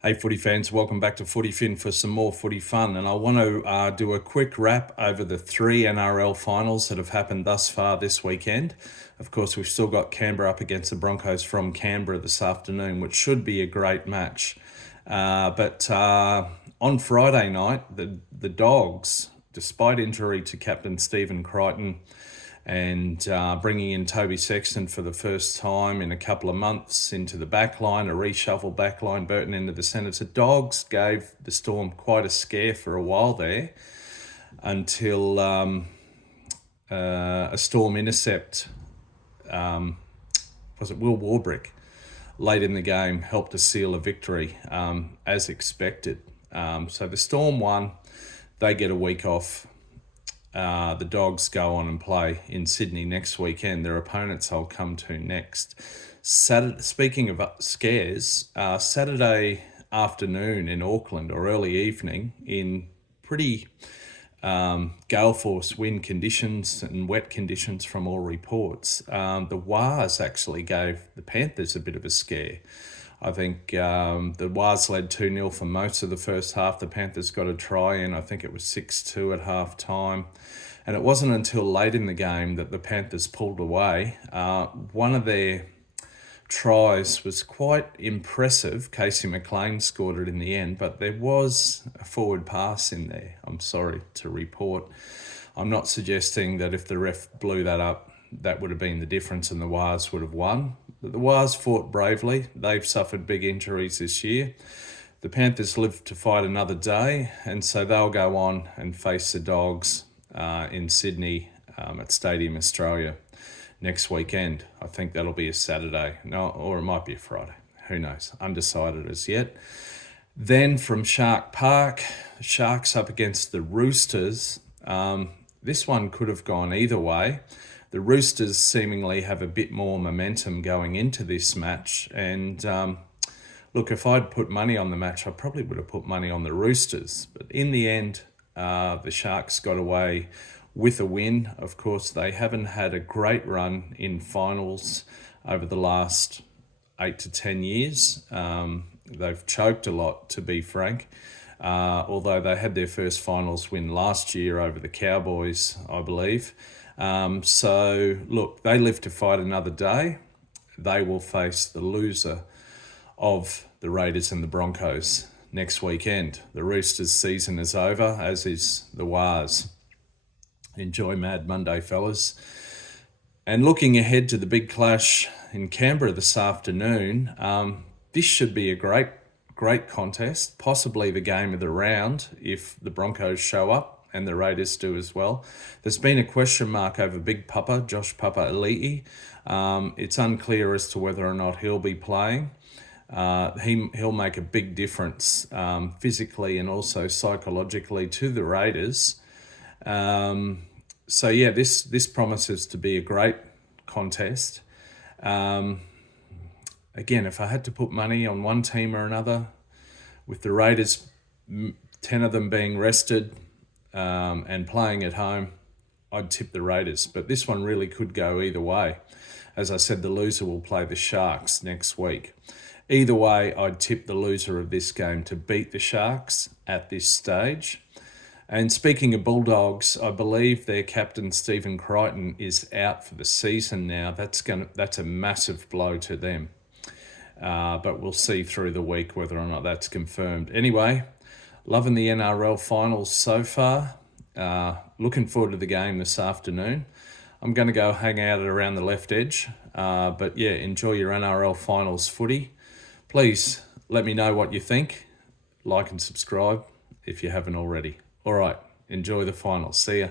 Hey footy fans, welcome back to Footy Fin for some more footy fun. And I want to do a quick wrap over the three NRL finals that have happened thus far this weekend. Of course, we've still got Canberra up against the Broncos from Canberra this afternoon, which should be a great match. But on Friday night, the Dogs, despite injury to captain Stephen Crichton, and bringing in Toby Sexton for the first time in a couple of months into the backline, a reshuffle backline, Burton into the centre. The Dogs gave the Storm quite a scare for a while there until a Storm intercept, was it Will Warbrick, late in the game helped to seal a victory as expected. So the Storm won, they get a week off. The Dogs go on and play in Sydney next weekend. Their opponents I'll come to next. Speaking of scares, Saturday afternoon in Auckland, or early evening, in pretty gale force wind conditions and wet conditions from all reports, the Wars actually gave the Panthers a bit of a scare. I think the Wars led 2-0 for most of the first half. The Panthers got a try in. I think it was 6-2 at half time. And it wasn't until late in the game that the Panthers pulled away. One of their tries was quite impressive. Casey McLean scored it in the end, but there was a forward pass in there, I'm sorry to report. I'm not suggesting that if the ref blew that up, that would have been the difference and the Wars would have won. The Wars fought bravely. They've suffered big injuries this year. The Panthers live to fight another day, and so they'll go on and face the Dogs in Sydney at Stadium Australia next weekend. I think that'll be a Saturday, no, or it might be a Friday. Who knows? Undecided as yet. Then from Shark Park, Sharks up against the Roosters. This one could have gone either way. The Roosters seemingly have a bit more momentum going into this match. And look, if I'd put money on the match, I probably would have put money on the Roosters. But in the end, the Sharks got away with a win. Of course, they haven't had a great run in finals over the last 8 to 10 years. They've choked a lot, to be frank. Although they had their first finals win last year over the Cowboys, I believe. So, look, they live to fight another day. They will face the loser of the Raiders and the Broncos next weekend. The Roosters' season is over, as is the Wars. Enjoy Mad Monday, fellas. And looking ahead to the big clash in Canberra this afternoon, this should be a great contest, possibly the game of the round if the Broncos show up and the Raiders do as well. There's been a question mark over Big Papa, Josh Papa Ali'i. It's unclear as to whether or not he'll be playing. He'll make a big difference physically and also psychologically to the Raiders. So yeah, this promises to be a great contest. Again, if I had to put money on one team or another, with the Raiders, 10 of them being rested and playing at home, I'd tip the Raiders. But this one really could go either way. As I said, the loser will play the Sharks next week. Either way, I'd tip the loser of this game to beat the Sharks at this stage. And speaking of Bulldogs, I believe their captain Stephen Crichton is out for the season now. That's a massive blow to them. But we'll see through the week whether or not that's confirmed. Anyway, loving the NRL finals so far. Looking forward to the game this afternoon. I'm going to go hang out around the left edge. But yeah, enjoy your NRL finals footy. Please let me know what you think. Like and subscribe if you haven't already. All right, enjoy the finals. See ya.